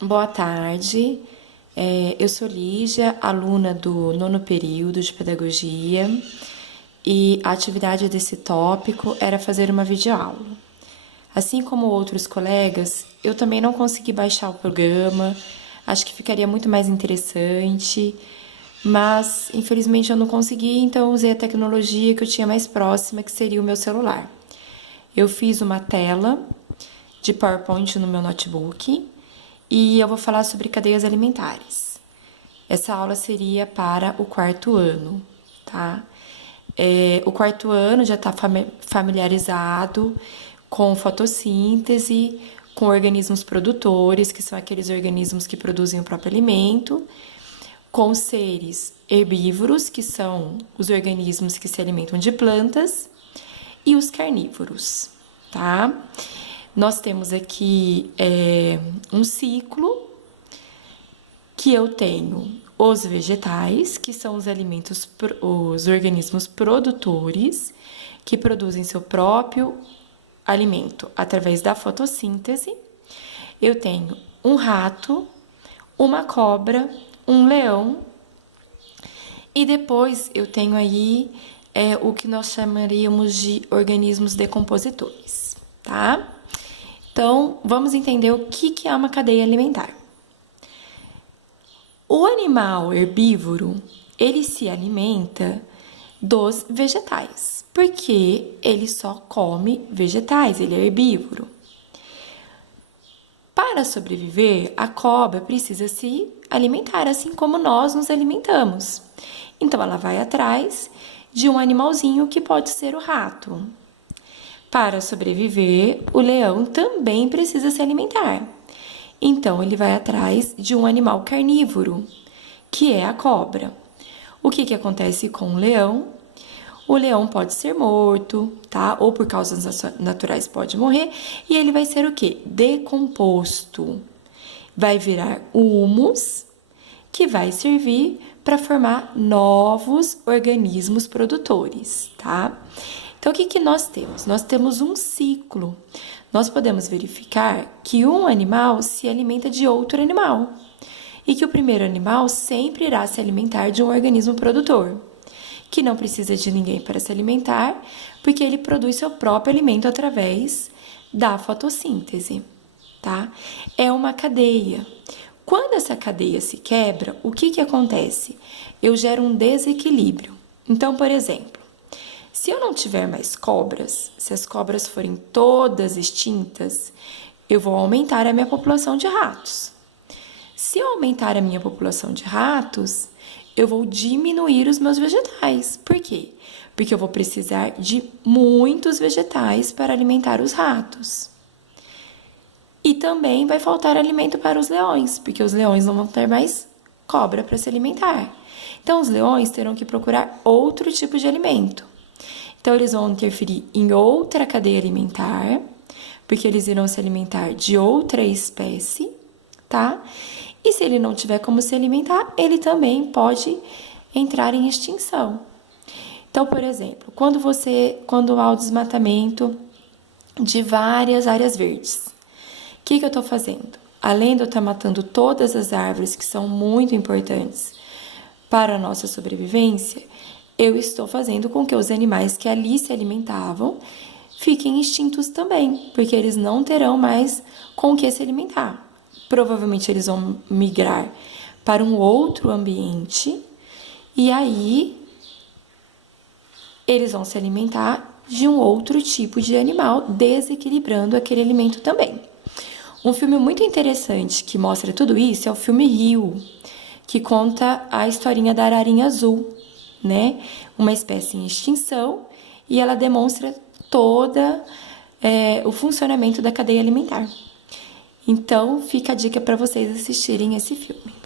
Boa tarde, eu sou Lígia, aluna do nono período de Pedagogia, e a atividade desse tópico era fazer uma videoaula. Assim como outros colegas, eu também não consegui baixar o programa, acho que ficaria muito mais interessante, mas infelizmente eu não consegui, então usei a tecnologia que eu tinha mais próxima, que seria o meu celular. Eu fiz uma tela de PowerPoint no meu notebook e eu vou falar sobre cadeias alimentares. Essa aula seria para o quarto ano, tá? O quarto ano já está familiarizado com fotossíntese, com organismos produtores, que são aqueles organismos que produzem o próprio alimento, com seres herbívoros, que são os organismos que se alimentam de plantas, e os carnívoros, tá? Nós temos aqui um ciclo que eu tenho os vegetais, que são os alimentos, os organismos produtores, que produzem seu próprio alimento através da fotossíntese. Eu tenho um rato, uma cobra, um leão, e depois eu tenho aí o que nós chamaríamos de organismos decompositores, tá? Então, vamos entender o que é uma cadeia alimentar. O animal herbívoro, ele se alimenta dos vegetais, porque ele só come vegetais, ele é herbívoro. Para sobreviver, a cobra precisa se alimentar, assim como nós nos alimentamos. Então, ela vai atrás de um animalzinho que pode ser o rato. Para sobreviver, o leão também precisa se alimentar. Então, ele vai atrás de um animal carnívoro, que é a cobra. O que acontece com o leão? O leão pode ser morto, tá? Ou por causas naturais pode morrer. E ele vai ser o quê? Decomposto. Vai virar humus, que vai servir para formar novos organismos produtores, tá? Então, o que nós temos? Nós temos um ciclo. Nós podemos verificar que um animal se alimenta de outro animal e que o primeiro animal sempre irá se alimentar de um organismo produtor, que não precisa de ninguém para se alimentar, porque ele produz seu próprio alimento através da fotossíntese, tá? É uma cadeia. Quando essa cadeia se quebra, o que acontece? Eu gero um desequilíbrio. Então, por exemplo, se eu não tiver mais cobras, se as cobras forem todas extintas, eu vou aumentar a minha população de ratos. Se eu aumentar a minha população de ratos, eu vou diminuir os meus vegetais. Por quê? Porque eu vou precisar de muitos vegetais para alimentar os ratos. E também vai faltar alimento para os leões, porque os leões não vão ter mais cobra para se alimentar. Então, os leões terão que procurar outro tipo de alimento. Então, eles vão interferir em outra cadeia alimentar, porque eles irão se alimentar de outra espécie, tá? E se ele não tiver como se alimentar, ele também pode entrar em extinção. Então, por exemplo, quando há o desmatamento de várias áreas verdes, o que eu estou fazendo? Além de eu estar matando todas as árvores que são muito importantes para a nossa sobrevivência, eu estou fazendo com que os animais que ali se alimentavam fiquem extintos também, porque eles não terão mais com o que se alimentar. Provavelmente eles vão migrar para um outro ambiente e aí eles vão se alimentar de um outro tipo de animal, desequilibrando aquele alimento também. Um filme muito interessante que mostra tudo isso é o filme Rio, que conta a historinha da ararinha azul, né? Uma espécie em extinção, e ela demonstra toda o funcionamento da cadeia alimentar. Então, fica a dica para vocês assistirem esse filme.